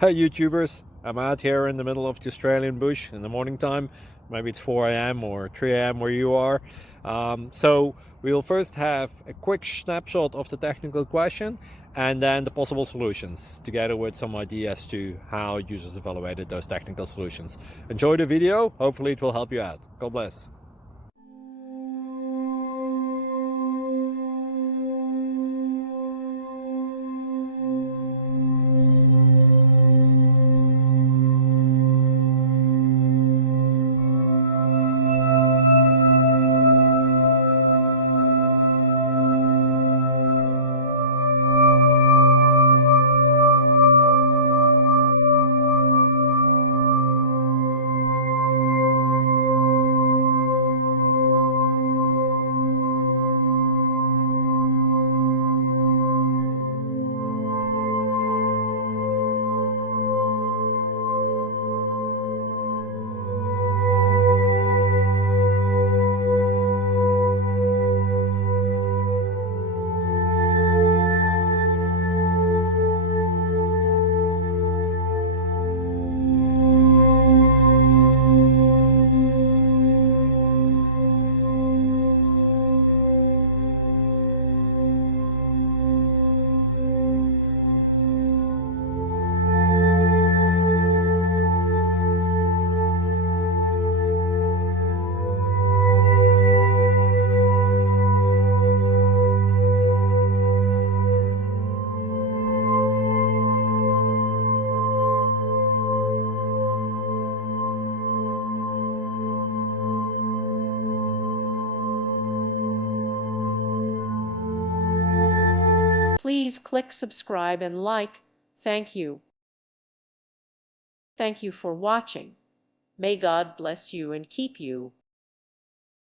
Hey YouTubers, I'm out here in the middle of the Australian bush in the morning time. Maybe it's 4 a.m. or 3 a.m. where you are. So we'll first have a quick snapshot of the technical question and then the possible solutions, together with some ideas to how users evaluated those technical solutions. Enjoy the video, hopefully it will help you out. God bless. Please click subscribe and like. Thank you. Thank you for watching. May God bless you and keep you.